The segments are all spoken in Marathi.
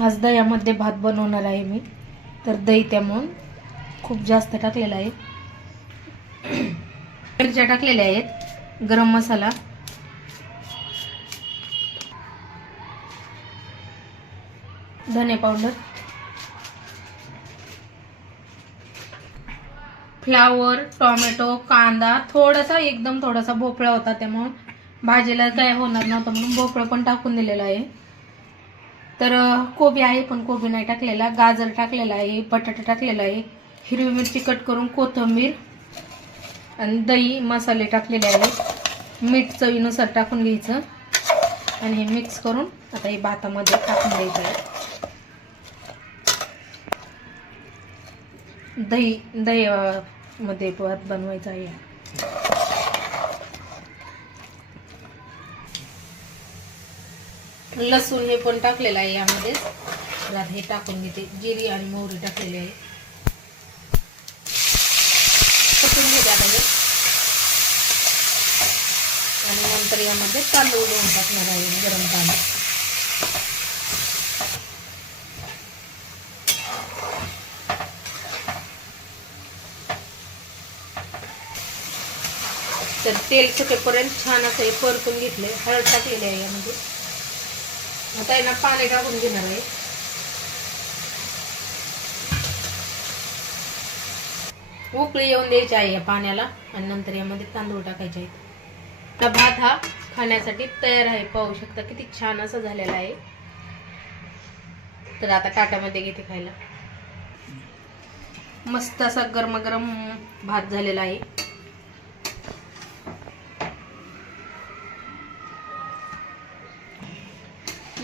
आज दह्यामध्ये भात बनवणार आहे मी. तर दही त्यामुळं खूप जास्त टाकलेलं आहे. मिरच्या टाकलेल्या आहेत. गरम मसाला. धने पावडर. फ्लावर टोमॅटो कांदा थोडासा एकदम थोडासा भोपळा होता त्यामुळं भाजीला काय होणार नव्हतं म्हणून भोपळा पण टाकून दिलेला आहे. तर कोबी आहे पण कोबी नाही टाकलेला. गाजर टाकलेला आहे बटाटा टाकलेला आहे. हिरवी मिरची कट करून कोथिंबीर आणि दही मसाले टाकलेले आहेत मीठ चवीनुसार टाकून घ्यायचं. आणि हे मिक्स करून आता हे भातामध्ये टाकून द्यायचं आहे. दही दही मध्ये भात बनवायचा आहे. लसूण हे पण टाकलेलं आहे यामध्ये. हे टाकून घेते. जिरी आणि मोहरी टाकलेली आहे. कसून घेते आता हे. आणि नंतर यामध्ये तांदूळ दोन टाकणार आहे गरम पाणी तर तेल सुटेपर्यंत छान असं हे परतून घेतलं आहे हळद टाकलेली आहे यामध्ये. आता यांना पाणी टाकून घेणार आहे. उकळी येऊन द्यायची आहे या पाण्याला आणि नंतर यामध्ये तांदूळ टाकायचे आहेत. आता भात हा खाण्यासाठी तयार आहे. पाहू शकता किती छान असं झालेला आहे. तर आता ताटामध्ये घेते खायला. मस्त असा गरम भात झालेला आहे.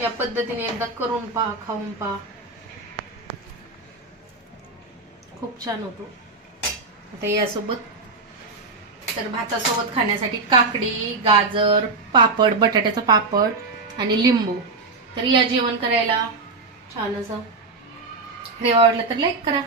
या पद्धतीने एकदा करून पहा खाऊन पहा. खूप छान होतो. आता यासोबत तर भातासोबत खाण्यासाठी काकडी गाजर पापड बटाट्याचा पापड आणि लिंबू. तर या जेवण करायला छान असं. हे आवडलं तर लाईक करा.